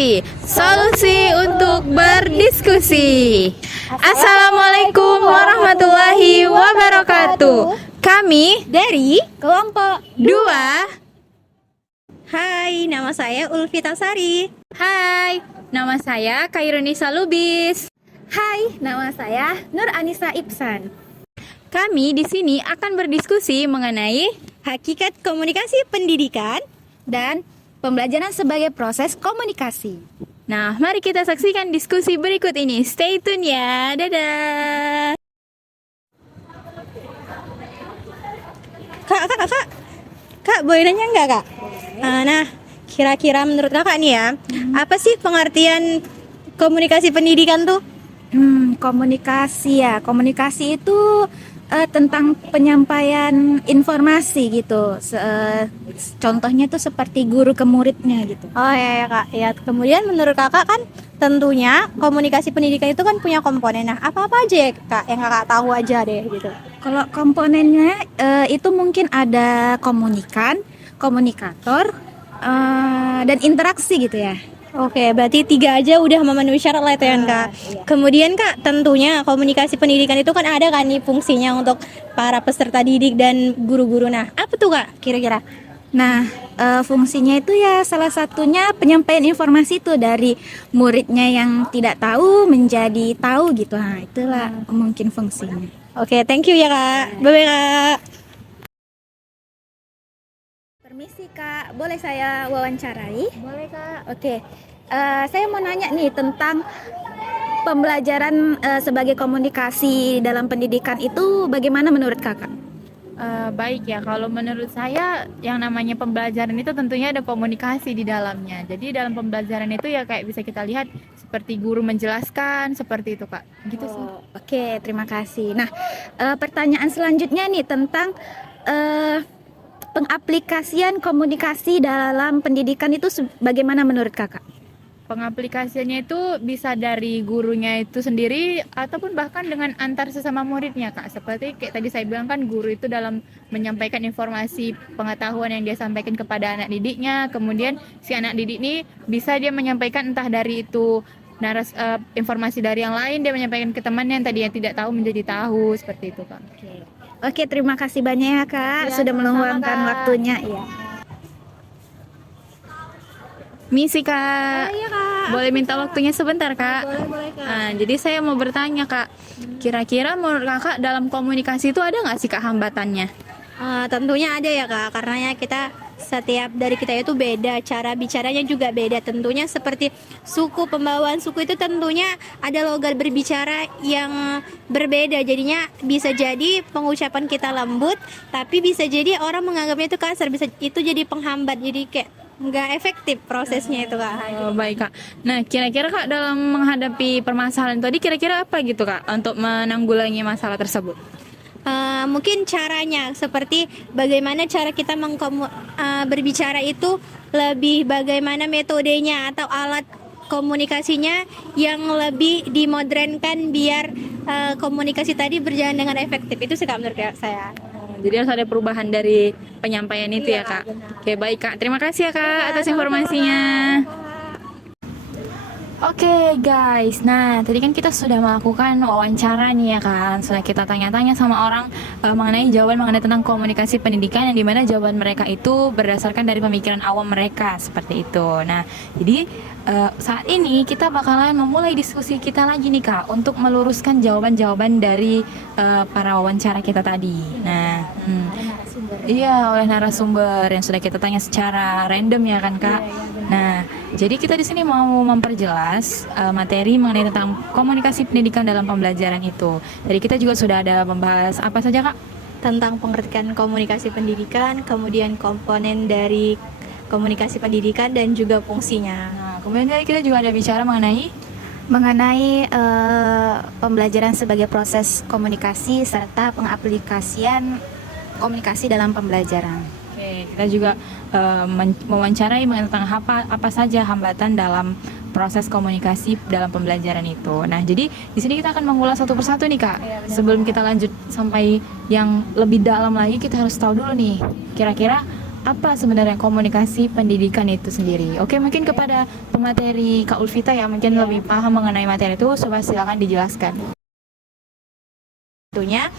Diskusi, solusi untuk berdiskusi. Assalamualaikum warahmatullahi wabarakatuh. Kami dari kelompok 2. Hai, nama saya Ulfi Tasari. Hai, nama saya Kairunisa Lubis. Hai, nama saya Nur Anissa Ibsan. Kami di sini akan berdiskusi mengenai Hakikat komunikasi pendidikan dan pembelajaran sebagai proses komunikasi. Nah, mari kita saksikan diskusi berikut ini. Stay tune ya. Dadah. Kak, boleh nanya nggak, Kak? Nah, kira-kira menurut Kakak nih ya, apa sih pengertian komunikasi pendidikan tuh? Komunikasi itu tentang penyampaian informasi gitu. Contohnya tuh seperti guru ke muridnya gitu. Oh ya Kak, ya kemudian menurut Kakak kan tentunya komunikasi pendidikan itu kan punya komponen. Nah, apa-apa aja ya Kak yang Kakak tahu aja deh gitu. Kalau komponennya itu mungkin ada komunikator, dan interaksi gitu ya. Oke, berarti 3 aja udah memenuhi syarat lah itu ya Kak. Iya. Kemudian Kak, tentunya komunikasi pendidikan itu kan ada kan nih fungsinya untuk para peserta didik dan guru-guru. Nah, apa tuh Kak kira-kira? Nah, fungsinya itu ya salah satunya penyampaian informasi itu dari muridnya yang tidak tahu menjadi tahu gitu. Nah, itulah mungkin fungsinya. Oke, thank you ya Kak. Bye-bye Kak. Permisi Kak, boleh saya wawancarai? Boleh Kak. Oke, saya mau nanya nih tentang pembelajaran sebagai komunikasi dalam pendidikan itu bagaimana menurut Kakak? Baik ya, kalau menurut saya yang namanya pembelajaran itu tentunya ada komunikasi di dalamnya. Jadi dalam pembelajaran itu ya kayak bisa kita lihat seperti guru menjelaskan, seperti itu Kak. Gitu sih. Oke, terima kasih. Nah, pertanyaan selanjutnya nih tentang pengaplikasian komunikasi dalam pendidikan itu bagaimana menurut Kakak? Pengaplikasiannya itu bisa dari gurunya itu sendiri ataupun bahkan dengan antar sesama muridnya Kak. Seperti kayak tadi saya bilang kan guru itu dalam menyampaikan informasi pengetahuan yang dia sampaikan kepada anak didiknya. Kemudian si anak didik ini bisa dia menyampaikan entah dari itu informasi dari yang lain, dia menyampaikan ke temannya yang tadi yang tidak tahu menjadi tahu, seperti itu Kak. Oke, terima kasih banyak ya Kak, Ya, sudah sama-sama, meluangkan Kak. waktunya ya. Misi Kak. Iya Kak. Boleh minta waktunya sebentar Kak? Boleh Kak. Nah, jadi saya mau bertanya Kak, kira-kira menurut Kakak dalam komunikasi itu ada nggak sih Kak hambatannya? Tentunya ada ya Kak, karena ya setiap dari kita itu beda, cara bicaranya juga beda. Tentunya seperti suku, pembawaan suku itu tentunya ada logat berbicara yang berbeda. Jadinya bisa jadi pengucapan kita lembut, tapi bisa jadi orang menganggapnya itu kasar, bisa itu jadi penghambat, jadi kayak nggak efektif prosesnya itu Kak. Oh, baik Kak. Nah, kira-kira Kak dalam menghadapi permasalahan tadi kira-kira apa gitu Kak untuk menanggulangi masalah tersebut? Mungkin caranya seperti bagaimana cara kita berbicara itu lebih bagaimana metodenya atau alat komunikasinya yang lebih dimodernkan biar komunikasi tadi berjalan dengan efektif. Itu sih Kak menurut saya. Jadi harus ada perubahan dari penyampaian itu ya Kak. Oke, baik Kak. Terima kasih ya Kak atas informasinya. Oke guys, nah tadi kan kita sudah melakukan wawancara nih ya kan. Sudah kita tanya-tanya sama orang mengenai jawaban mengenai tentang komunikasi pendidikan, yang dimana jawaban mereka itu berdasarkan dari pemikiran awam mereka, seperti itu. Nah, jadi saat ini kita bakalan memulai diskusi kita lagi nih Kak, untuk meluruskan jawaban-jawaban dari para wawancara kita tadi. Nah, iya, oleh narasumber yang sudah kita tanya secara random ya kan Kak. Nah, jadi kita di sini mau memperjelas materi mengenai tentang komunikasi pendidikan dalam pembelajaran itu. Jadi kita juga sudah ada membahas apa saja Kak? Tentang pengertian komunikasi pendidikan, kemudian komponen dari komunikasi pendidikan dan juga fungsinya. Nah, kemudian kita juga ada bicara mengenai Pembelajaran sebagai proses komunikasi serta pengaplikasian komunikasi dalam pembelajaran. Oke, kita juga mewawancarai mengenai tentang apa saja hambatan dalam proses komunikasi dalam pembelajaran itu. Nah, jadi di sini kita akan mengulas satu persatu nih Kak. Sebelum kita lanjut sampai yang lebih dalam lagi, kita harus tahu dulu nih, kira-kira apa sebenarnya komunikasi pendidikan itu sendiri? Oke, mungkin kepada pemateri Kak Ulfita yang mungkin lebih paham mengenai materi itu, coba silakan dijelaskan. Tentunya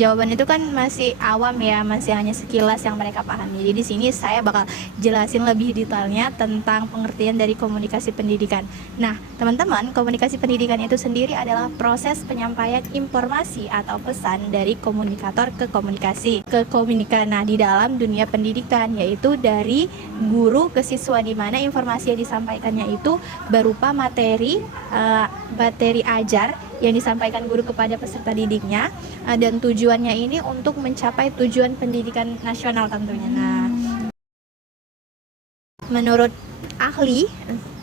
jawaban itu kan masih awam ya, masih hanya sekilas yang mereka pahami. Jadi di sini saya bakal jelasin lebih detailnya tentang pengertian dari komunikasi pendidikan. Nah, teman-teman, komunikasi pendidikan itu sendiri adalah proses penyampaian informasi atau pesan dari komunikator ke komunikasi ke komunikan. Nah, di dalam dunia pendidikan yaitu dari guru ke siswa, di mana informasi yang disampaikannya itu berupa materi ajar yang disampaikan guru kepada peserta didiknya, dan tujuannya ini untuk mencapai tujuan pendidikan nasional tentunya. Nah, menurut ahli,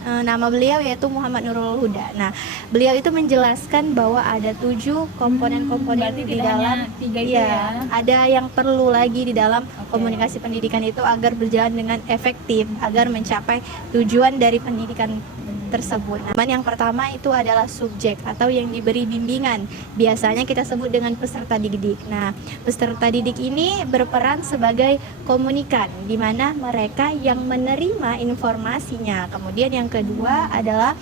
nama beliau yaitu Muhammad Nurul Huda. Nah, beliau itu menjelaskan bahwa ada 7 komponen-komponen di dalam tiga itu ya. ada yang perlu lagi di dalam komunikasi pendidikan itu agar berjalan dengan efektif, agar mencapai tujuan dari pendidikan tersebut. Nah, yang pertama itu adalah subjek atau yang diberi bimbingan. Biasanya kita sebut dengan peserta didik. Nah, peserta didik ini berperan sebagai komunikan, di mana mereka yang menerima informasinya. Kemudian yang kedua adalah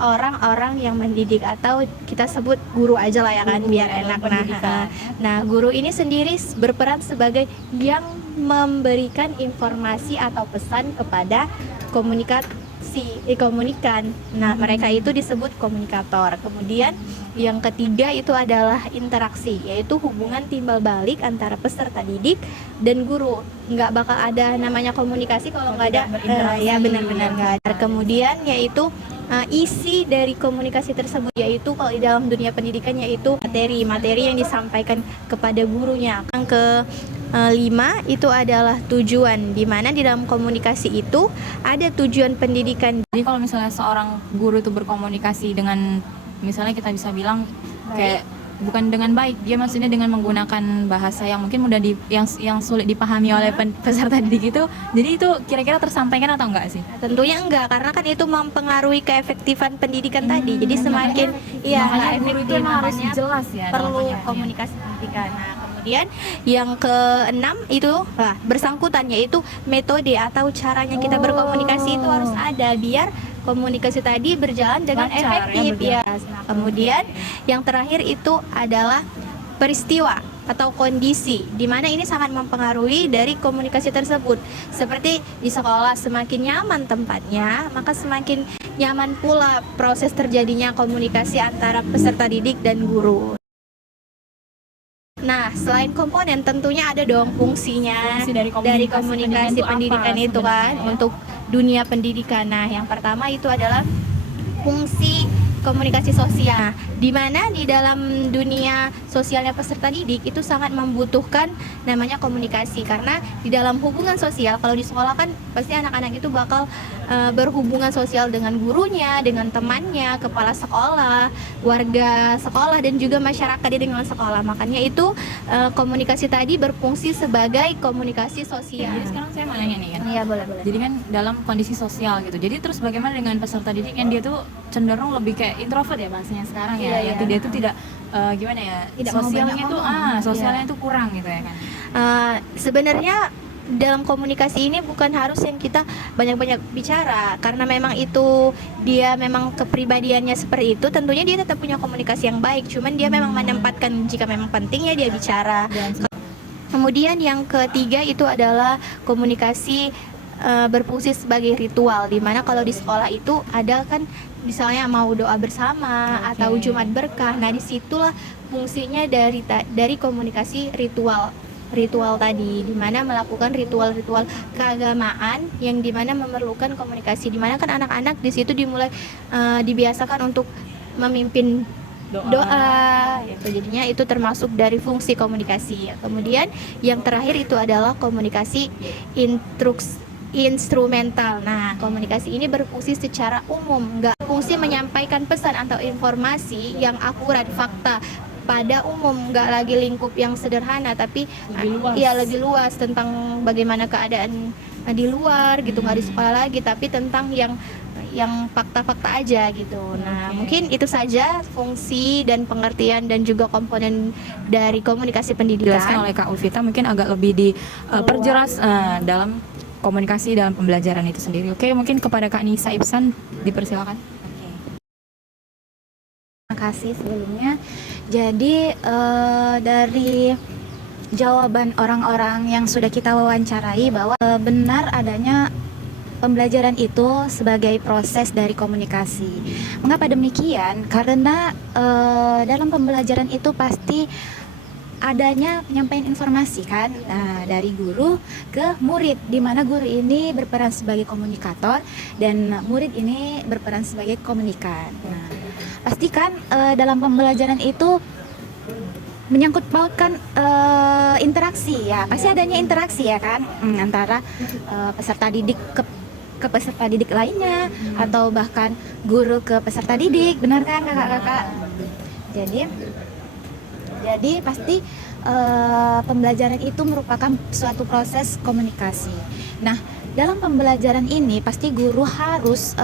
orang-orang yang mendidik, atau kita sebut guru aja lah ya kan, biar enak. Nah, guru ini sendiri berperan sebagai yang memberikan informasi atau pesan kepada komunikan. Nah, mereka itu disebut komunikator. Kemudian yang ketiga itu adalah interaksi, yaitu hubungan timbal balik antara peserta didik dan guru. Nggak bakal ada namanya komunikasi kalau nggak ada ya benar-benar nggak ada. Kemudian yaitu isi dari komunikasi tersebut, yaitu kalau di dalam dunia pendidikan yaitu materi yang disampaikan kepada gurunya. Yang ke 5 itu adalah tujuan, di mana di dalam komunikasi itu ada tujuan pendidikan. Jadi kalau misalnya seorang guru itu berkomunikasi dengan, misalnya kita bisa bilang kayak bukan dengan baik, dia maksudnya dengan menggunakan bahasa yang mungkin yang sulit dipahami oleh peserta didik itu, jadi itu kira-kira tersampaikan atau enggak sih? Tentunya enggak, karena kan itu mempengaruhi keefektifan pendidikan tadi. Jadi semakin makanya guru itu emang harus jelas ya perlu komunikasi pendidikan. Nah, kemudian yang ke-6 itu bersangkutan, yaitu metode atau caranya kita berkomunikasi itu harus ada biar komunikasi tadi berjalan dengan lancar, efektif ya. Nah, kemudian yang terakhir itu adalah peristiwa atau kondisi, di mana ini sangat mempengaruhi dari komunikasi tersebut. Seperti di sekolah, semakin nyaman tempatnya, maka semakin nyaman pula proses terjadinya komunikasi antara peserta didik dan guru. Nah, selain komponen, tentunya ada dong fungsinya Fungsi dari komunikasi pendidikan itu kan untuk dunia pendidikan. Nah, yang pertama itu adalah fungsi komunikasi sosial, di mana di dalam dunia sosialnya peserta didik itu sangat membutuhkan namanya komunikasi, karena di dalam hubungan sosial, kalau di sekolah kan pasti anak-anak itu bakal berhubungan sosial dengan gurunya, dengan temannya, kepala sekolah, warga sekolah, dan juga masyarakat di lingkungan sekolah. Makanya itu komunikasi tadi berfungsi sebagai komunikasi sosial. Jadi sekarang saya mau nanya nih kan. Iya, boleh. Jadi kan dalam kondisi sosial gitu. Jadi terus bagaimana dengan peserta didik yang dia tuh cenderung lebih kayak introvert ya bahasanya sekarang ya. Yaitu dia tuh tidak gimana ya? Tidak mau sosialnya banyak tuh ngomong. sosialnya tuh kurang gitu ya kan. Sebenarnya dalam komunikasi ini bukan harus yang kita banyak-banyak bicara, karena memang itu dia memang kepribadiannya seperti itu. Tentunya dia tetap punya komunikasi yang baik, cuman dia memang menempatkan jika memang pentingnya dia bicara. Kemudian yang ketiga itu adalah komunikasi berfungsi sebagai ritual, dimana kalau di sekolah itu ada kan misalnya mau doa bersama atau Jumat berkah. Nah, disitulah fungsinya dari komunikasi ritual tadi, dimana melakukan ritual-ritual keagamaan yang dimana memerlukan komunikasi, dimana kan anak-anak di situ dimulai dibiasakan untuk memimpin doa gitu. Jadinya itu termasuk dari fungsi komunikasi. Kemudian yang terakhir itu adalah komunikasi instrumental. Nah, komunikasi ini berfungsi secara umum, nggak fungsi menyampaikan pesan atau informasi yang akurat, fakta pada umum, nggak lagi lingkup yang sederhana, tapi lebih luas tentang bagaimana keadaan di luar gitu, nggak di sekolah lagi, tapi tentang yang yang fakta-fakta aja gitu. Nah, mungkin itu saja fungsi dan pengertian dan juga komponen dari komunikasi Dijelaskan pendidikan. oleh Kak Ulfita, mungkin agak lebih diperjelas dalam komunikasi dalam pembelajaran itu sendiri. Oke, mungkin kepada Kak Nisa Ibsan dipersilakan. Terima kasih sebelumnya. Jadi dari jawaban orang-orang yang sudah kita wawancarai bahwa benar adanya pembelajaran itu sebagai proses dari komunikasi. Mengapa demikian? Karena dalam pembelajaran itu pasti adanya penyampaian informasi kan, dari guru ke murid, di mana guru ini berperan sebagai komunikator dan murid ini berperan sebagai komunikan. Nah, pastikan dalam pembelajaran itu menyangkut pautkan interaksi ya, pasti adanya interaksi ya kan, antara peserta didik ke peserta didik lainnya atau bahkan guru ke peserta didik, benar kan kakak-kakak? Jadi pasti pembelajaran itu merupakan suatu proses komunikasi. Nah, dalam pembelajaran ini pasti guru harus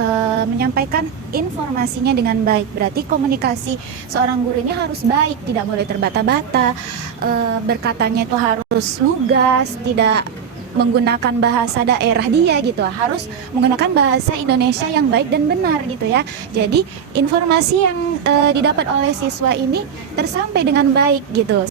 menyampaikan informasinya dengan baik. Berarti komunikasi seorang guru ini harus baik, tidak boleh terbata-bata. Berkatanya itu harus lugas, tidak menggunakan bahasa daerah dia gitu, harus menggunakan bahasa Indonesia yang baik dan benar gitu ya. Jadi informasi yang didapat oleh siswa ini tersampai dengan baik gitu.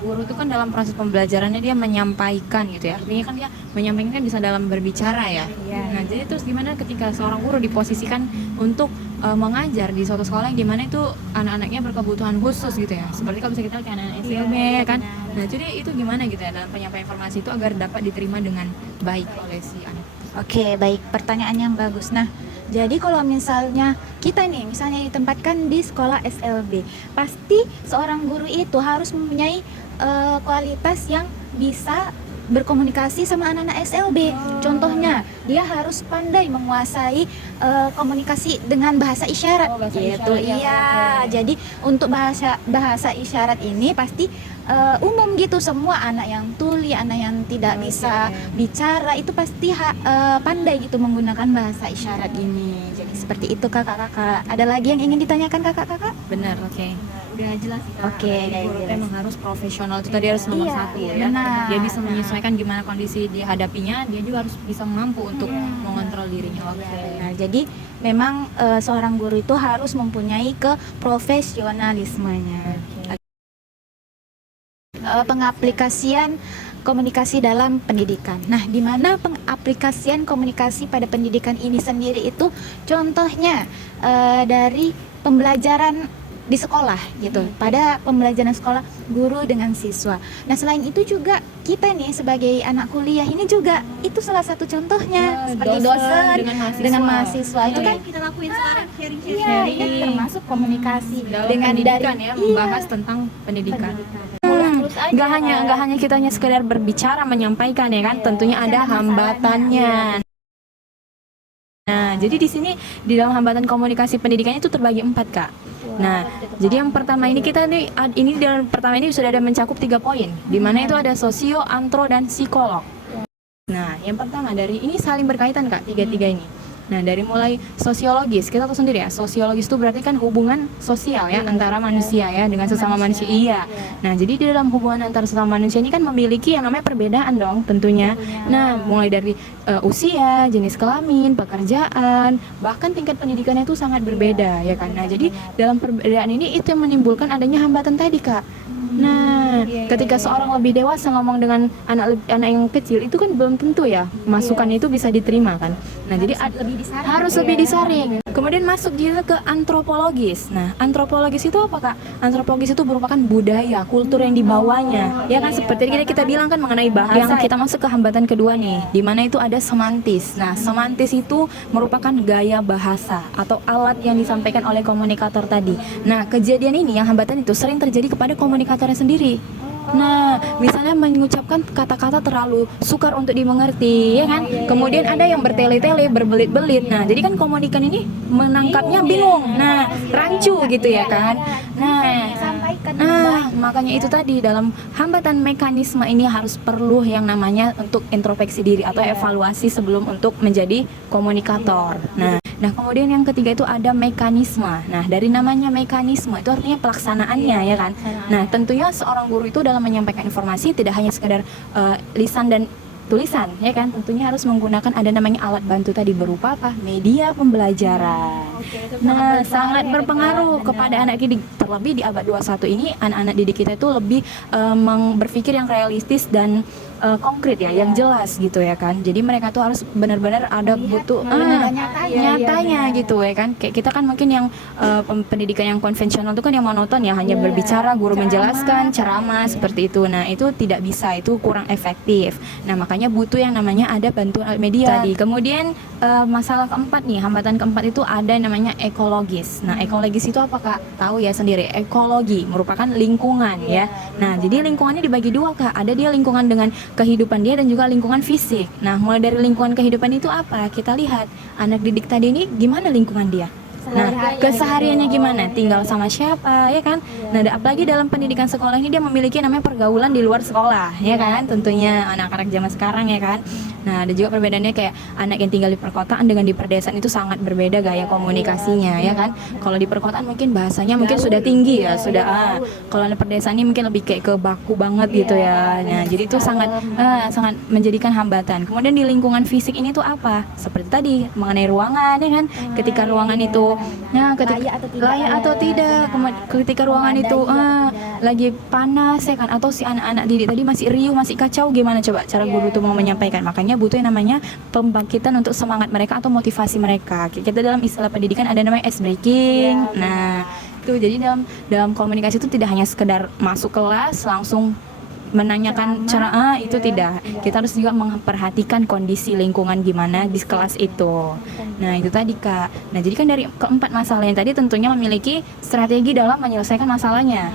Guru itu kan dalam proses pembelajarannya dia menyampaikan gitu ya, artinya kan dia menyampaikan kan bisa dalam berbicara ya. Nah, jadi terus gimana ketika seorang guru diposisikan untuk mengajar di suatu sekolah yang dimana itu anak-anaknya berkebutuhan khusus gitu ya, seperti kalau bisa kita lihat kayak anak SLB kan. Nah, jadi itu gimana gitu ya dalam penyampaian informasi itu agar dapat diterima dengan baik oleh si anak. Oke, baik, pertanyaan yang bagus. Nah, jadi kalau misalnya kita nih, misalnya ditempatkan di sekolah SLB, pasti seorang guru itu harus mempunyai kualitas yang bisa berkomunikasi sama anak-anak SLB. Contohnya, dia harus pandai menguasai komunikasi dengan bahasa isyarat. Bahasa Gitu. isyarat, Iya. Jadi untuk bahasa isyarat ini pasti umum gitu, semua anak yang tuli, anak yang tidak bisa bicara itu pasti pandai gitu menggunakan bahasa isyarat ini. Jadi seperti itu kakak-kakak. Ada lagi yang ingin ditanyakan kakak-kakak? Benar, oke. Udah jelas. Oke, Guru memang harus profesional, itu tadi harus nomor Iya, satu ya. benar. Dia bisa menyesuaikan gimana kondisi dihadapinya, dia juga harus bisa mampu untuk mengontrol dirinya. Oke. Nah, jadi memang seorang guru itu harus mempunyai keprofesionalismenya. Pengaplikasian komunikasi dalam pendidikan. Nah, di mana pengaplikasian komunikasi pada pendidikan ini sendiri itu contohnya dari pembelajaran di sekolah gitu, pada pembelajaran sekolah guru dengan siswa. Nah, selain itu juga kita nih sebagai anak kuliah ini juga itu salah satu contohnya, seperti dosen dengan mahasiswa itu kan Kita lakuin sekarang sharing-sharing. iya, ini termasuk komunikasi Dalam dengan pendidikan dari ya, membahas tentang pendidikan. pendidikan. Nggak hanya kita hanya sekedar berbicara menyampaikan ya kan, tentunya ada hambatannya. Nah, jadi di sini di dalam hambatan komunikasi pendidikan itu terbagi 4 Kak. Nah, jadi yang pertama ini kita nih ini dalam pertama ini sudah ada mencakup 3 poin, di mana itu ada sosio, antro, dan psikolog. Nah, yang pertama dari ini saling berkaitan Kak, tiga-tiga ini. Nah, dari mulai sosiologis, kita tahu sendiri ya, sosiologis itu berarti kan hubungan sosial ya antara manusia ya dengan sesama manusia. Iya. Nah, jadi di dalam hubungan antara sesama manusia ini kan memiliki yang namanya perbedaan dong tentunya. Nah, mulai dari usia, jenis kelamin, pekerjaan, bahkan tingkat pendidikannya itu sangat berbeda ya kan. Nah, jadi dalam perbedaan ini itu yang menimbulkan adanya hambatan tadi Kak. Nah, ketika seorang lebih dewasa ngomong dengan anak yang kecil itu kan belum tentu ya masukannya itu bisa diterima kan. Nah, jadi harus lebih disaring. Kemudian masuk juga ke antropologis. Nah, antropologis itu apa Kak? Antropologis itu merupakan budaya, kultur yang dibawanya. Ya kan seperti kita bilang kan mengenai bahasa. Yang kita masuk ke hambatan kedua nih, di mana itu ada semantis. Nah, semantis itu merupakan gaya bahasa atau alat yang disampaikan oleh komunikator tadi. Nah, kejadian ini yang hambatan itu sering terjadi kepada komunikatornya sendiri. Nah, misalnya mengucapkan kata-kata terlalu sukar untuk dimengerti, ya kan? Kemudian ada yang bertele-tele, berbelit-belit. Nah, jadi kan komunikan ini menangkapnya bingung. Nah, rancu gitu ya kan? Nah, makanya itu tadi dalam hambatan mekanisme ini harus perlu yang namanya untuk introspeksi diri atau evaluasi sebelum untuk menjadi komunikator. Nah, Nah, kemudian yang ketiga itu ada mekanisme. Nah, dari namanya mekanisme itu artinya pelaksanaannya ya kan. Nah, tentunya seorang guru itu dalam menyampaikan informasi tidak hanya sekedar lisan dan tulisan ya kan, tentunya harus menggunakan ada namanya alat bantu tadi berupa apa? Media pembelajaran. Nah, sangat berpengaruh kepada anak didik, terlebih di abad 21 ini anak-anak didik kita itu lebih berpikir yang realistis dan konkret ya, yang jelas gitu ya kan. Jadi mereka tuh harus benar-benar ada butuh nyatanya gitu ya kan. Kayak kita kan mungkin yang pendidikan yang konvensional itu kan yang monoton ya, hanya berbicara, guru menjelaskan, ceramah seperti itu. Nah, itu tidak bisa, itu kurang efektif. Nah, makanya butuh yang namanya ada bantuan media tadi. Kemudian masalah keempat nih, hambatan keempat itu ada yang namanya ekologis. Nah, ekologis itu apa Kak? Tahu ya sendiri, ekologi merupakan lingkungan ya. Nah, jadi lingkungannya dibagi dua Kak. Ada dia lingkungan dengan kehidupan dia dan juga lingkungan fisik. Nah, mulai dari lingkungan kehidupan itu apa? Kita lihat anak didik tadi ini gimana lingkungan dia. Nah, kesehariannya gimana? Tinggal sama siapa, ya kan? Nah, apalagi dalam pendidikan sekolah ini dia memiliki namanya pergaulan di luar sekolah, ya kan? Tentunya anak-anak zaman sekarang, ya kan? Nah, ada juga perbedaannya kayak anak yang tinggal di perkotaan dengan di perdesaan itu sangat berbeda gaya komunikasinya, ya kan? Kalau di perkotaan mungkin bahasanya mungkin sudah tinggi ya, sudah. Kalau di perdesaan ini mungkin lebih kayak ke baku banget gitu ya. Nah, jadi itu sangat sangat menjadikan hambatan. Kemudian di lingkungan fisik ini tuh apa? Seperti tadi mengenai ruangan, ya kan? Ketika ruangan itu ketika layak atau tidak, ketika ruangan itu lagi panas ya kan, atau si anak-anak didik tadi masih riuh, masih kacau, gimana coba cara guru tuh mau menyampaikan? Makanya butuh yang namanya pembangkitan untuk semangat mereka atau motivasi mereka. Kita dalam istilah pendidikan ada namanya ice breaking. Nah, itu jadi dalam komunikasi itu tidak hanya sekedar masuk kelas langsung menanyakan cara itu tidak. Kita harus juga memperhatikan kondisi lingkungan gimana di kelas itu. Nah, itu tadi Kak. Nah, jadi kan dari keempat masalah yang tadi tentunya memiliki strategi dalam menyelesaikan masalahnya.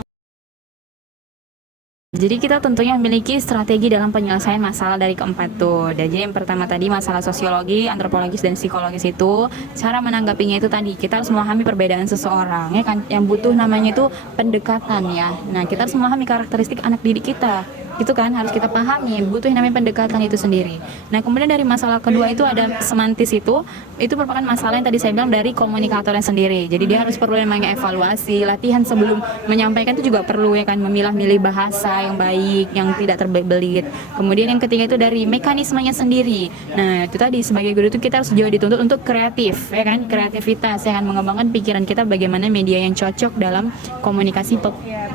Jadi kita tentunya memiliki strategi dalam penyelesaian masalah dari keempat tuh. Dan jadi yang pertama tadi masalah sosiologi, antropologis dan psikologis itu cara menanggapinya itu tadi kita harus memahami perbedaan seseorang ya kan, yang butuh namanya itu pendekatan ya. Nah, kita harus memahami karakteristik anak didik kita. Itu kan harus kita pahami, butuh yang namanya pendekatan itu sendiri. Nah, kemudian dari masalah kedua itu ada semantis itu merupakan masalah yang tadi saya bilang dari komunikatornya sendiri. Jadi dia harus perlu yang namanya evaluasi, latihan sebelum menyampaikan itu juga perlu ya kan, memilah-milih bahasa yang baik, yang tidak terbelit. Kemudian yang ketiga itu dari mekanismenya sendiri. Nah, itu tadi sebagai guru itu kita harus juga dituntut untuk kreatif ya kan, kreativitas ya kan, mengembangkan pikiran kita bagaimana media yang cocok dalam komunikasi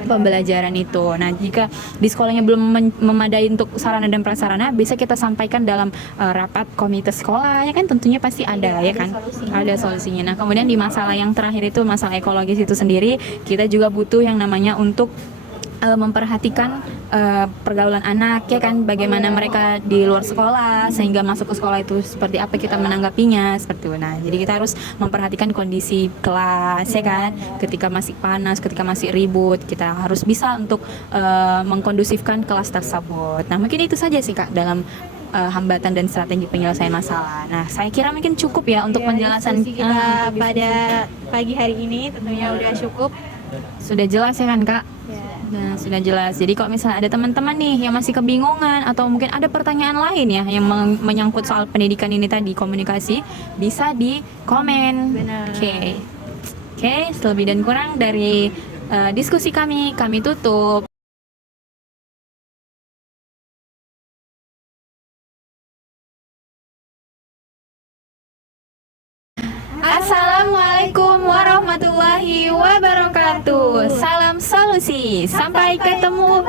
pembelajaran itu. Nah, jika di sekolahnya belum memadai untuk sarana dan prasarana, bisa kita sampaikan dalam rapat komite sekolah ya kan, tentunya pasti ada ya kan, ada solusinya. Nah, kemudian di masalah yang terakhir itu masalah ekologis itu sendiri, kita juga butuh yang namanya untuk memperhatikan pergaulan anak ya kan, bagaimana mereka di luar sekolah sehingga masuk ke sekolah itu seperti apa kita menanggapinya seperti itu. Nah, jadi kita harus memperhatikan kondisi kelas ya kan, ketika masih panas, ketika masih ribut, kita harus bisa untuk mengkondusifkan kelas tersebut. Nah, mungkin itu saja sih Kak dalam hambatan dan strategi penyelesaian masalah. Nah, saya kira mungkin cukup ya untuk penjelasan kita pada pagi hari ini, tentunya udah cukup. Sudah jelas ya kan Kak? Nah, sudah jelas. Jadi kalau misalnya ada teman-teman nih yang masih kebingungan atau mungkin ada pertanyaan lain ya yang menyangkut soal pendidikan ini tadi, komunikasi, bisa di komen. Oke. Selebih dan kurang dari diskusi kami tutup. Assalamualaikum warahmatullahi wabarakatuh. Salam solusi. Sampai ketemu